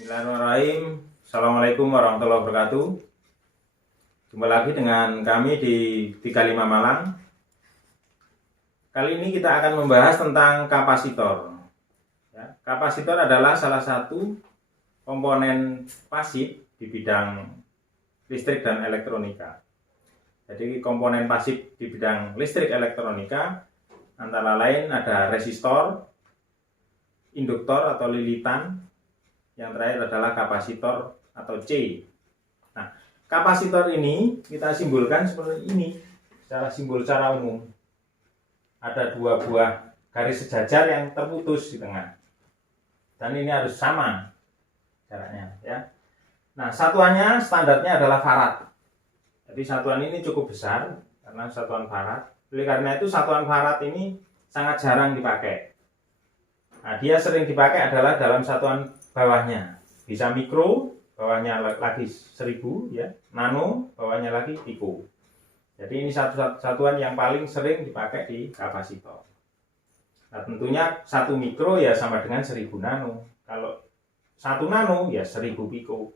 Bismillahirrahmanirrahim. Assalamualaikum warahmatullahi wabarakatuh. Jumpa lagi dengan kami di 35 Malang. Kali ini kita akan membahas tentang kapasitor. Kapasitor adalah salah satu komponen pasif di bidang listrik dan elektronika. Jadi komponen pasif di bidang listrik elektronika antara lain ada resistor, induktor atau lilitan. Yang terakhir adalah kapasitor atau C. Nah, kapasitor ini kita simbolkan seperti ini, secara umum. Ada dua buah garis sejajar yang terputus di tengah. Dan ini harus sama jaraknya, ya. Nah, satuannya standarnya adalah farad. Jadi satuan ini cukup besar karena satuan farad. Oleh karena itu satuan farad ini sangat jarang dipakai. Nah, dia sering dipakai adalah dalam satuan bawahnya, bisa mikro, bawahnya lagi 1000, ya, nano, bawahnya lagi piko. Jadi ini satuan yang paling sering dipakai di kapasitor. Nah, tentunya 1 mikro ya sama dengan 1000 nano. Kalau 1 nano ya 1000 piko.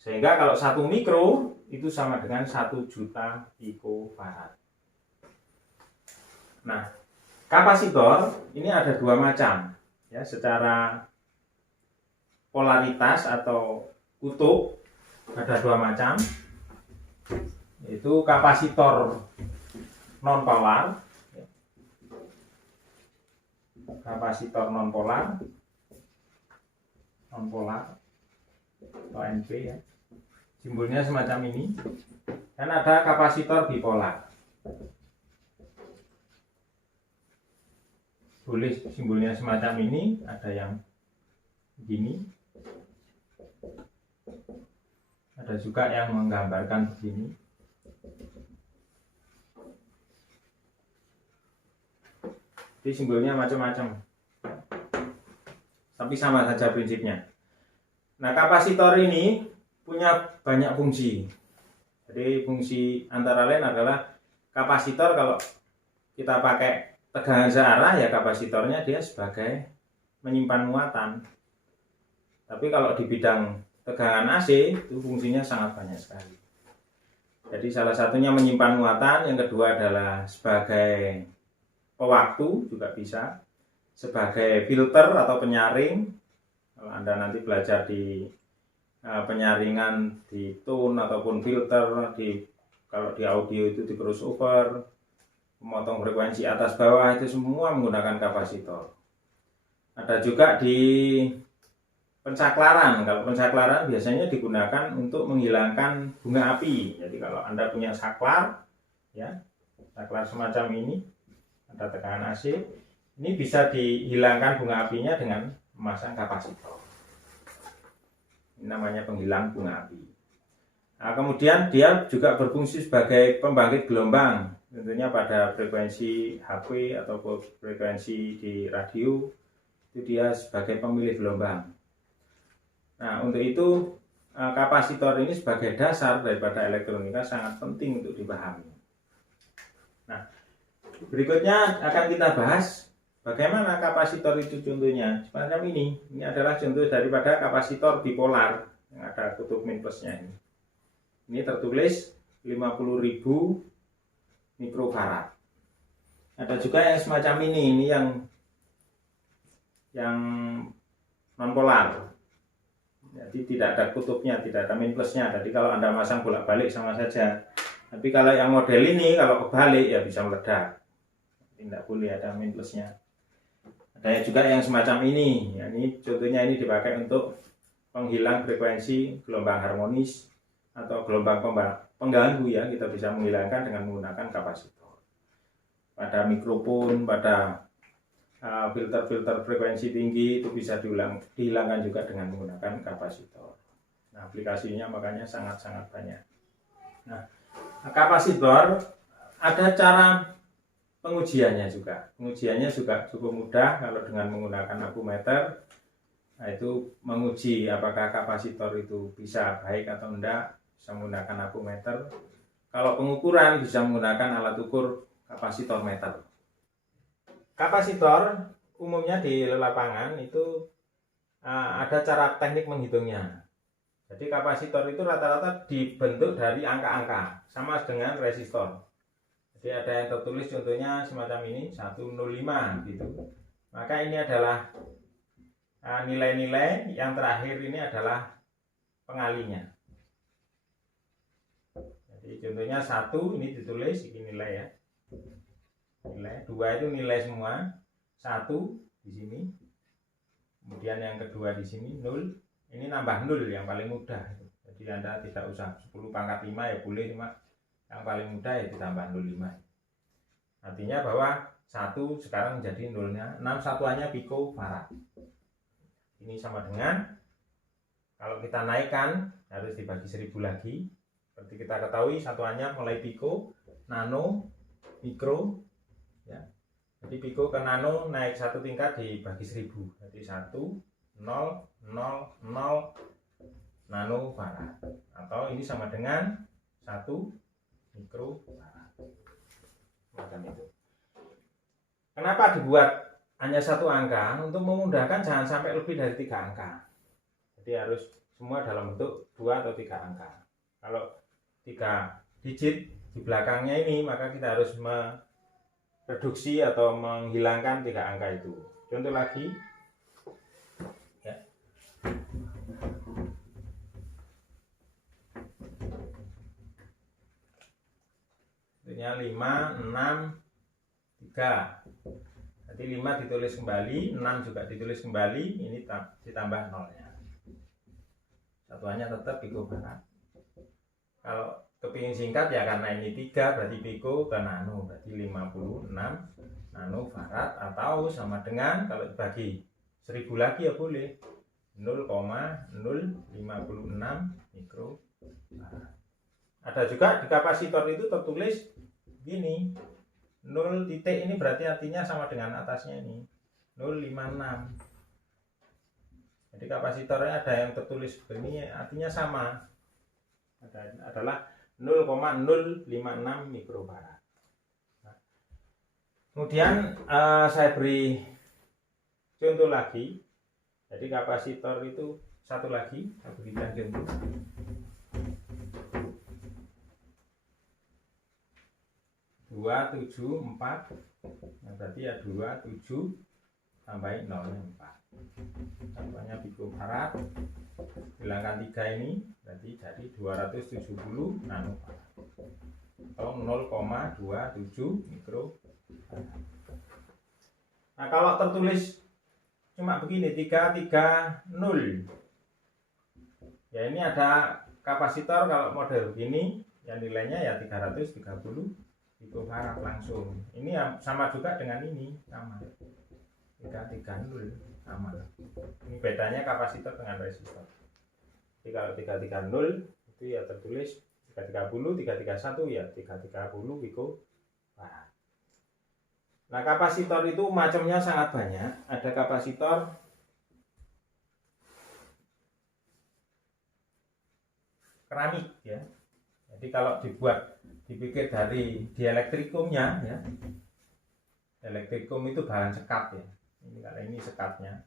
Sehingga kalau 1 mikro itu sama dengan 1 juta pikofarad. Nah, kapasitor ini ada dua macam, ya, secara polaritas atau kutub ada dua macam, yaitu kapasitor non polar, atau NP, ya, simbolnya semacam ini, dan ada kapasitor bipolar. Boleh simbolnya semacam ini, ada yang begini, ada juga yang menggambarkan begini. Jadi simbolnya macam-macam, tapi sama saja prinsipnya. Nah, kapasitor ini punya banyak fungsi. Jadi fungsi antara lain adalah kapasitor, kalau kita pakai tegangan searah ya kapasitornya dia sebagai menyimpan muatan. Tapi kalau di bidang tegangan AC itu fungsinya sangat banyak sekali. Jadi salah satunya menyimpan muatan, yang kedua adalah sebagai pewaktu juga bisa, sebagai filter atau penyaring. Kalau Anda nanti belajar di penyaringan di tone ataupun filter, kalau di audio itu di crossover, memotong frekuensi atas bawah, itu semua menggunakan kapasitor. Ada juga di pensaklaran. Kalau pensaklaran biasanya digunakan untuk menghilangkan bunga api. Jadi kalau Anda punya saklar, ya, saklar semacam ini, ada tekanan AC, ini bisa dihilangkan bunga apinya dengan memasang kapasitor. Ini namanya penghilang bunga api. Nah, kemudian dia juga berfungsi sebagai pembangkit gelombang, tentunya pada frekuensi HP atau frekuensi di radio, itu dia sebagai pemilih gelombang. Nah, untuk itu kapasitor ini sebagai dasar daripada elektronika sangat penting untuk dipahami. Nah, berikutnya akan kita bahas bagaimana kapasitor itu contohnya. Semacam ini. Ini adalah contoh daripada kapasitor bipolar yang ada kutub min plusnya ini. Ini tertulis 50.000 mikrofarad. Ada juga yang semacam ini yang non polar. Jadi tidak ada kutubnya, tidak ada min plusnya. Jadi kalau Anda masang bolak-balik sama saja. Tapi kalau yang model ini, kalau kebalik ya bisa meledak. Tidak boleh ada min plusnya. Ada juga yang semacam ini. Ya, ini contohnya ini dipakai untuk penghilang frekuensi gelombang harmonis atau gelombang pengganggu, ya. Kita bisa menghilangkan dengan menggunakan kapasitor. Pada mikrofon, pada filter-filter frekuensi tinggi itu bisa dihilangkan juga dengan menggunakan kapasitor. Nah, aplikasinya makanya sangat-sangat banyak. Nah, kapasitor ada cara pengujiannya juga. Pengujiannya juga cukup mudah kalau dengan menggunakan akumeter. Nah, itu menguji apakah kapasitor itu bisa baik atau enggak, bisa menggunakan akumeter. Kalau pengukuran bisa menggunakan alat ukur kapasitor meter. Kapasitor umumnya di lapangan itu ada cara teknik menghitungnya. Jadi kapasitor itu rata-rata dibentuk dari angka-angka, sama dengan resistor. Jadi ada yang tertulis contohnya semacam ini, 105 gitu. Maka ini adalah nilai-nilai, yang terakhir ini adalah pengalinya. Jadi contohnya 1 ini ditulis ini nilai ya. Nilai 2 itu nilai semua. 1 di sini. Kemudian yang kedua di sini 0. Ini nambah 0 yang paling mudah. Jadi Anda tidak usah 10 pangkat 5 ya boleh, cuma yang paling mudah ya ditambah 0,5. Artinya bahwa 1 sekarang menjadi 0-nya 6 satuannya picofarad. Ini sama dengan kalau kita naikkan harus dibagi 1000 lagi. Seperti kita ketahui satuannya mulai pico, nano, mikro ya. Jadi pico ke nano naik satu tingkat dibagi 1000. Jadi 1 0 0 0 nanofarad, atau ini sama dengan 1 mikrofarad. Macam itu. Kenapa dibuat hanya satu angka? Untuk memudahkan jangan sampai lebih dari 3 angka. Jadi harus semua dalam bentuk 2 atau 3 angka. Kalau 3 digit di belakangnya ini, maka kita harus mereduksi atau menghilangkan 3 angka itu. Contoh lagi ya. Contohnya 5 6 3. Jadi 5 ditulis kembali, 6 juga ditulis kembali, ini ditambah 0-nya. Satuannya tetap picofarad. Kalau kepingin singkat ya karena ini 3 berarti pico ke nano, berarti 56 nanofarad, atau sama dengan kalau dibagi 1000 lagi ya boleh 0,056 mikrofarad. Ada juga di kapasitor itu tertulis gini, 0 titik ini berarti artinya sama dengan atasnya ini 056. Jadi kapasitornya ada yang tertulis begini artinya sama, adalah 0,056 mikrofarad. Nah, kemudian saya beri contoh lagi. Jadi kapasitor itu satu lagi, saya berikan contoh. Dua, 7, 4. Nah, berarti ya 2, 7 tambahin 0, 4. Contohnya picofarad. Hilangkan 3 ini, berarti jadi 270 nanofarad. Atau 0,27 mikrofarad. Nah, kalau tertulis cuma begini, 330. Ya ini ada kapasitor kalau model begini, yang nilainya ya 330 picofarad langsung. Ini sama juga dengan ini, sama 330 sama. Ini bedanya kapasitor dengan resistor. Jadi kalau 330 itu ya tertulis 330, 331 ya 330 picofarad. Nah, kapasitor itu macamnya sangat banyak. Ada kapasitor keramik ya. Jadi kalau dipikir dari dielektrikumnya ya. Elektrikum itu bahan sekat ya. Ini kalau ini sekatnya.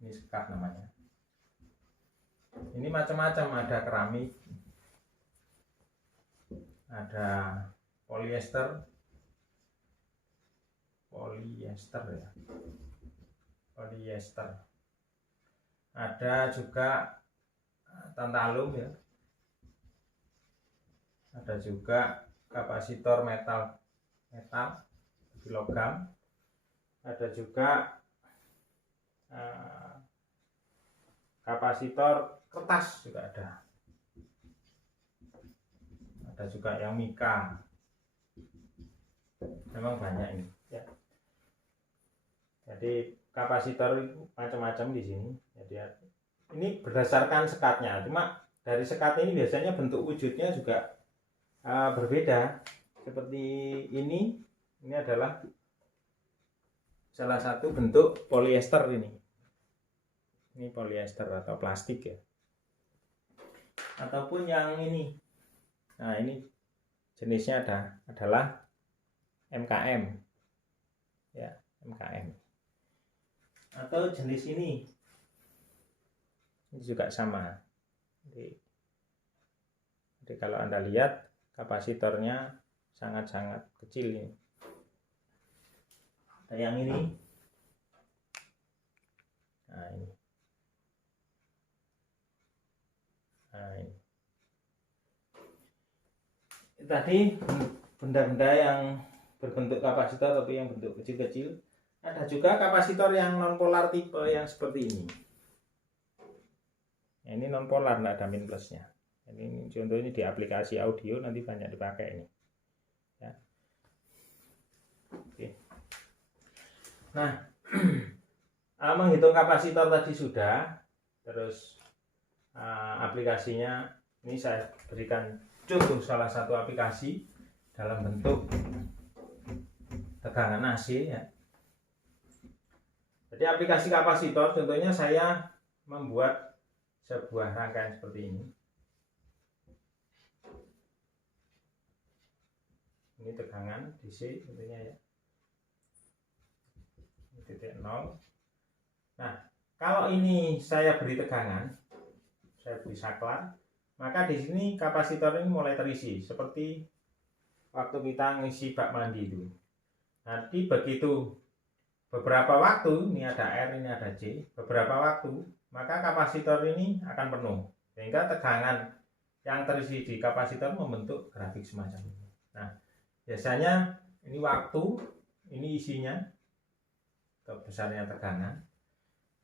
Ini sekat namanya. Ini macam-macam, ada keramik, ada polyester ya. Polyester. Ada juga tantalum ya. Ada juga kapasitor metal logam. Ada juga kapasitor kertas juga ada. Ada juga yang mika. Memang banyak ini ya. Jadi kapasitor itu macam-macam di sini. Jadi ini berdasarkan sekatnya. Cuma dari sekat ini biasanya bentuk wujudnya juga berbeda. Seperti ini adalah salah satu bentuk polyester ini. Ini polyester atau plastik ya. Ataupun yang ini. Nah, ini jenisnya adalah MKM. Ya, MKM. Atau jenis ini. ini juga sama. Jadi kalau Anda lihat kapasitornya sangat-sangat kecil ini. Ada yang ini. Nah ini. Nah ini. Tadi benda-benda yang berbentuk kapasitor tapi yang bentuk kecil-kecil. Ada juga kapasitor yang nonpolar tipe yang seperti ini. Ini nonpolar, tidak ada min plusnya. Ini contohnya di aplikasi audio nanti banyak dipakai ini. Ya. Oke. Nah, menghitung kapasitor tadi sudah. Terus aplikasinya ini saya berikan contoh salah satu aplikasi dalam bentuk tegangan AC ya. Jadi aplikasi kapasitor contohnya saya membuat sebuah rangkaian seperti ini. Ini tegangan DC tentunya ya. Ini titik 0. Nah, kalau ini saya beri tegangan, saya beri saklar, maka di sini kapasitor ini mulai terisi seperti waktu kita ngisi bak mandi itu. Nanti begitu beberapa waktu, ini ada R, ini ada C, beberapa waktu, maka kapasitor ini akan penuh. Sehingga tegangan yang terisi di kapasitor membentuk grafik semacam ini. Nah, biasanya ini waktu, ini isinya, atau besarnya tegangan.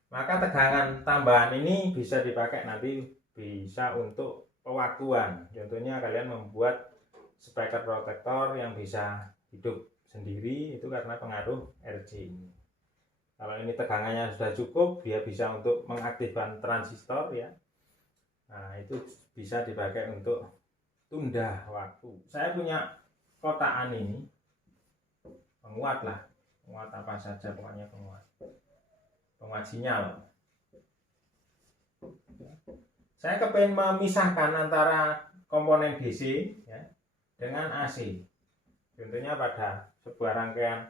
Maka tegangan tambahan ini bisa dipakai nanti bisa untuk pewaktuan. Contohnya kalian membuat speaker protektor yang bisa hidup sendiri itu karena pengaruh RC ini. Kalau ini tegangannya sudah cukup, dia bisa untuk mengaktifkan transistor ya. Nah, itu bisa dipakai untuk tunda waktu. Saya punya kotaan ini, penguat lah, penguat apa saja pokoknya penguat sinyal. Saya kepengen memisahkan antara komponen DC ya, dengan AC. Contohnya pada sebuah rangkaian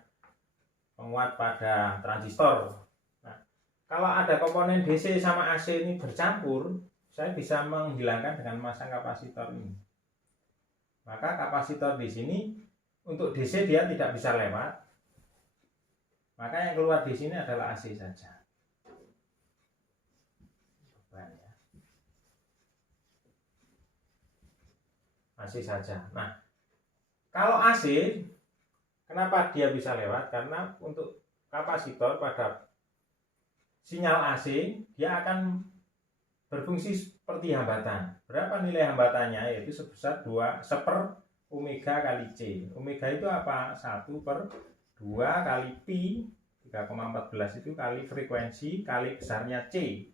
penguat pada transistor. Nah, kalau ada komponen DC sama AC ini bercampur, saya bisa menghilangkan dengan memasang kapasitor ini. Maka kapasitor di sini untuk DC dia tidak bisa lewat. Maka yang keluar di sini adalah AC saja. AC saja. Nah, kalau AC, kenapa dia bisa lewat? Karena untuk kapasitor pada sinyal AC, dia akan berfungsi seperti hambatan. Berapa nilai hambatannya? Yaitu sebesar 1/2 omega kali C. Omega itu apa? 1/2 kali pi, 3,14 itu kali frekuensi, kali besarnya C.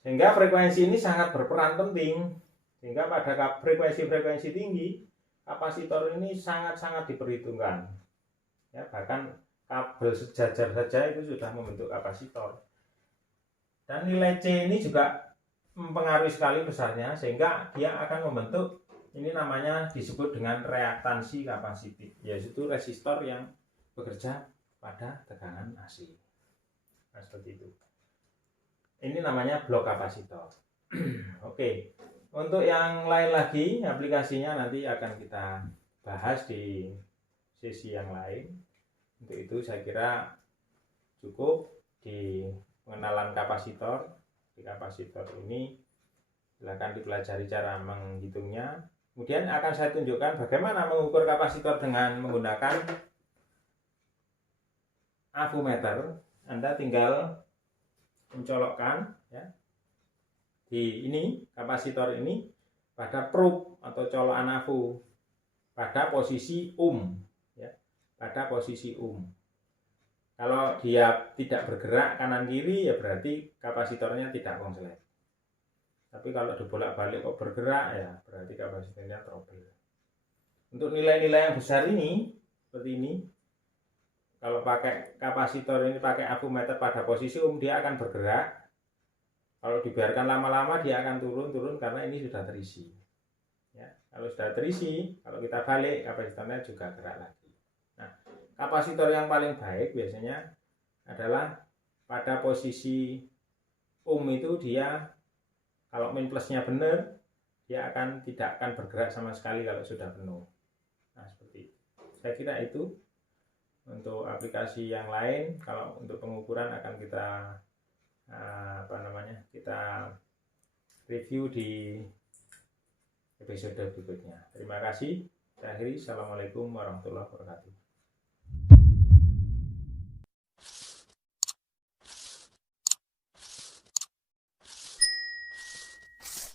Sehingga frekuensi ini sangat berperan penting. Sehingga pada frekuensi tinggi, kapasitor ini sangat-sangat diperhitungkan. Ya, bahkan kabel sejajar saja itu sudah membentuk kapasitor. Dan nilai C ini juga mempengaruhi sekali besarnya, sehingga dia akan membentuk, ini namanya disebut dengan reaktansi kapasitif, yaitu resistor yang bekerja pada tegangan AC. Nah, seperti itu. Ini namanya blok kapasitor. Oke. Untuk yang lain lagi, aplikasinya nanti akan kita bahas di sesi yang lain. Untuk itu saya kira cukup di pengenalan kapasitor. Di kapasitor ini silakan dipelajari cara menghitungnya. Kemudian akan saya tunjukkan bagaimana mengukur kapasitor dengan menggunakan avometer. Anda tinggal mencolokkan ya, di ini kapasitor ini pada probe atau colokan avo pada posisi ya, pada posisi Kalau dia tidak bergerak kanan kiri ya berarti kapasitornya tidak konslet. Tapi kalau dibolak-balik kok bergerak ya berarti kapasitornya trouble. Untuk nilai-nilai yang besar ini seperti ini, kalau pakai kapasitor ini pakai avometer pada posisi dia akan bergerak. Kalau dibiarkan lama-lama dia akan turun karena ini sudah terisi. Ya, kalau sudah terisi, kalau kita balik kapasitornya juga gerak lagi. Nah, kapasitor yang paling baik biasanya adalah pada posisi ohm itu dia kalau min plusnya benar, dia tidak akan bergerak sama sekali kalau sudah penuh. Nah, seperti itu. Saya kira itu untuk aplikasi yang lain. Kalau untuk pengukuran akan kita kita review di episode berikutnya. Terima kasih. Saya akhiri. Assalamualaikum warahmatullahi wabarakatuh.